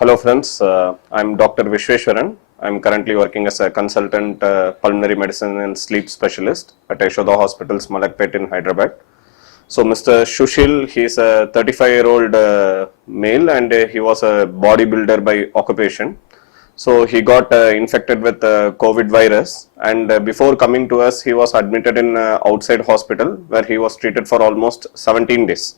Hello friends, I'm Dr. Vishweshwaran. I'm currently working as a consultant pulmonary medicine and sleep specialist at Yashoda Hospitals, Malakpet in Hyderabad. So Mr. Shushil, he is a 35-year-old male and he was a bodybuilder by occupation. So he got infected with COVID virus, and before coming to us, he was admitted in outside hospital where he was treated for almost 17 days.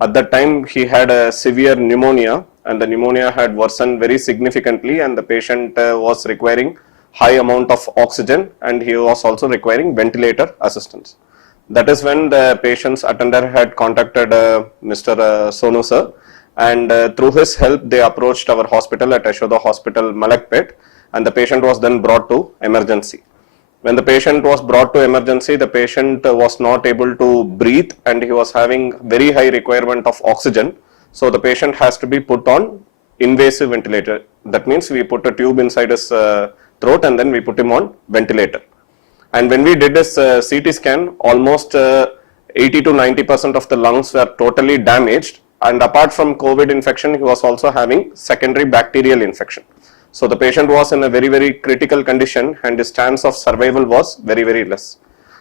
At that time, he had a severe pneumonia, and the pneumonia had worsened very significantly, and the patient was requiring high amount of oxygen, and he was also requiring ventilator assistance. That is when the patient's attender had contacted Mr. Sonu sir, and through his help, they approached our hospital at Yashoda Hospital, Malakpet, and the patient was then brought to emergency. When the patient was brought to emergency, the patient was not able to breathe and he was having very high requirement of oxygen. So the patient has to be put on invasive ventilator. That means we put a tube inside his throat and then we put him on ventilator. And when we did his CT scan, almost 80 to 90% of the lungs were totally damaged. And apart from COVID infection, he was also having secondary bacterial infection. So the patient was in a very critical condition and his chance of survival was very less.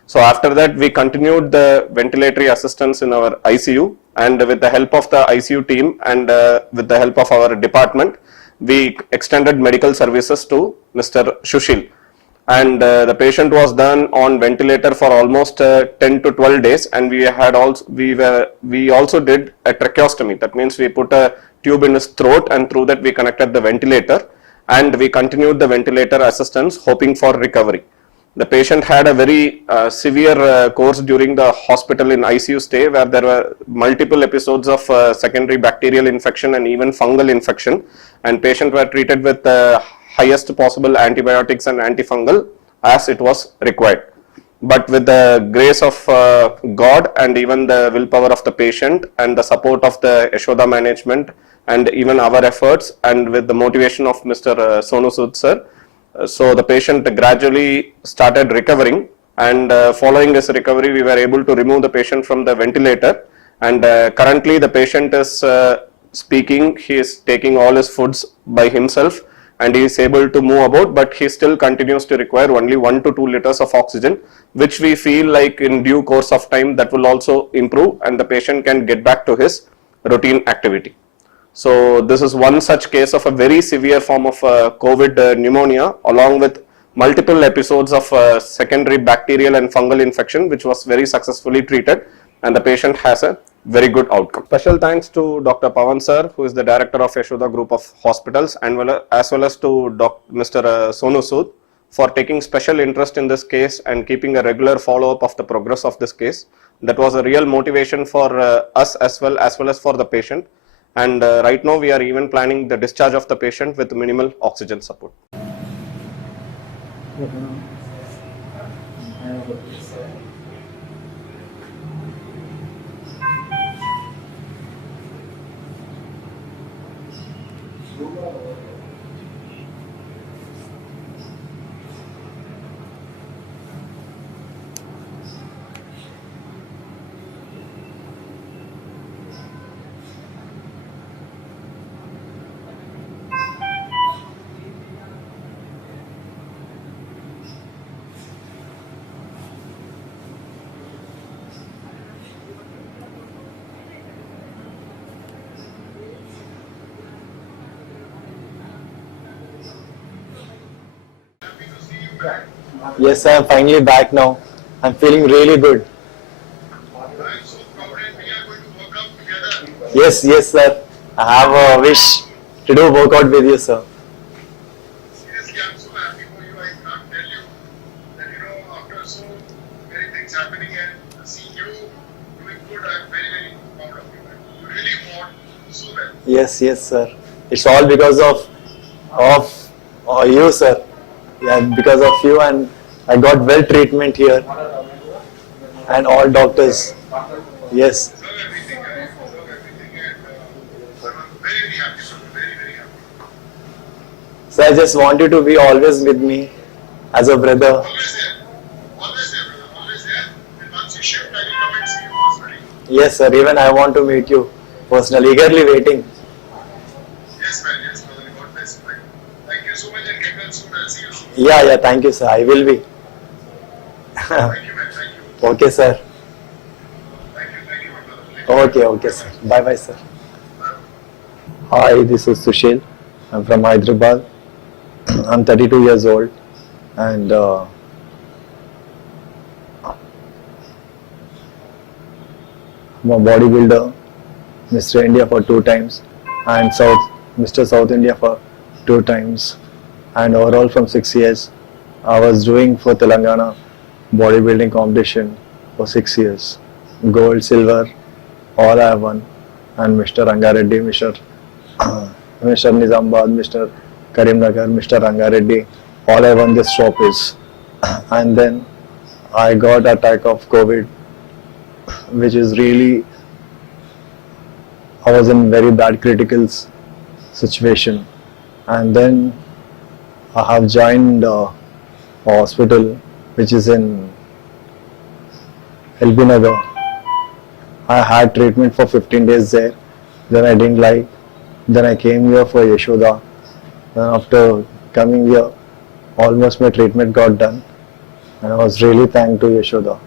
So after that, we continued the ventilatory assistance in our ICU, and with the help of the ICU team and with the help of our department, we extended medical services to Mr. Shushil. And the patient was done on ventilator for almost 10 to 12 days, and we also did a tracheostomy. That means we put a tube in his throat, and through that we connected the ventilator, and we continued the ventilator assistance, hoping for recovery. The patient had a very severe course during the hospital in ICU stay, where there were multiple episodes of secondary bacterial infection and even fungal infection, and patient were treated with highest possible antibiotics and antifungal as it was required. But with the grace of God and even the willpower of the patient and the support of the Yashoda management and even our efforts and with the motivation of Mr. Sonu Sood sir, so the patient gradually started recovering, and following this recovery we were able to remove the patient from the ventilator, and currently the patient is speaking, he is taking all his foods by himself and he is able to move about, but he still continues to require only 1 to 2 liters of oxygen, which we feel like in due course of time that will also improve and the patient can get back to his routine activity. So this is one such case of a very severe form of COVID pneumonia, along with multiple episodes of secondary bacterial and fungal infection, which was very successfully treated, and the patient has a very good outcome. Special thanks to Dr. Pawan sir, who is the director of Yashoda Group of Hospitals, and as well as to Mr. Sonu Sood for taking special interest in this case and keeping a regular follow-up of the progress of this case. That was a real motivation for us as well as for the patient. And right now we are even planning the discharge of the patient with minimal oxygen support. Yes, I'm finally back now. I'm feeling really good. Yes, sir. I have a wish to do workout with you, sir. Seriously, I'm so happy for you. I can't tell you that, after so many things happening and seeing you doing good, I'm very proud of you. You really fought so well. Yes, sir. It's all because of you, sir. Yeah, because of you, and I got well treatment here, and all doctors. Yes. Deserve everything, and I'm very happy, sir. Very happy. So I just want you to be always with me as a brother. Always there, brother. Always there. And once you shift, I will come and see you personally. Yes, sir. Even I want to meet you personally. Eagerly waiting. Yes, man. bless, brother. God bless. Thank you so much and get well soon. I'll see you soon. Yeah, thank you, sir. I will be. Thank you, man. Thank you. Okay, sir. Thank you, my brother. Thank you. Okay, sir. Bye, sir. Hi, this is Sushil. I'm from Hyderabad. I'm 32 years old and I'm a bodybuilder, Mr. India for 2 times and Mr. South India for 2 times, and overall from 6 years I was doing for Telangana bodybuilding competition for 6 years. Gold, silver, all I have won, and Mr. Rangareddy, Mr. Nizamabad, Mr. Karimnagar, Mr. Rangareddy, all I won this trophies. And then I got attack of COVID, which is really, I was in very bad critical situation. And then I have joined a hospital which is in LB Nagar. I had treatment for 15 days there. Then I didn't like. Then I came here for Yashoda. Then after coming here, almost my treatment got done. And I was really thankful to Yashoda.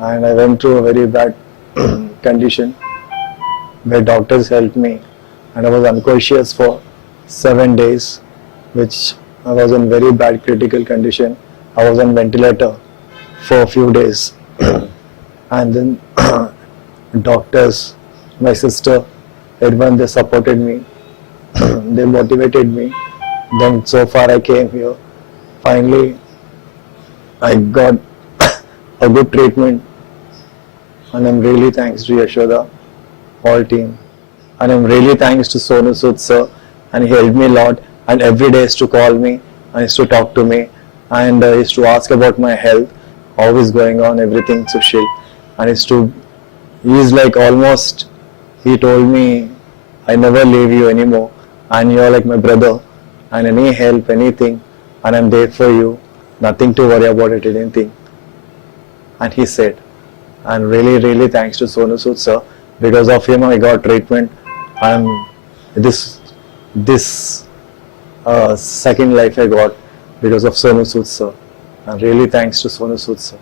And I went through a very bad condition where doctors helped me. And I was unconscious for 7 days, which I was in very bad critical condition. I was on ventilator for a few days. And then doctors, my sister, everyone, they supported me. They motivated me. Then so far I came here. Finally, I got a good treatment. And I'm really thanks to Yashoda, all team. And I'm really thanks to Sonu Sood sir. And he helped me a lot. And every day is to call me and is to talk to me. And is to ask about my health, how is going on, everything, Sushil. And he's like almost, he told me, I never leave you anymore. And you're like my brother. And any help, anything, and I'm there for you. Nothing to worry about it, anything. And he said, and really thanks to Sonu Sood sir. Because of him, I got treatment. And this second life I got because of Sonu Sood sir. And really thanks to Sonu Sood sir.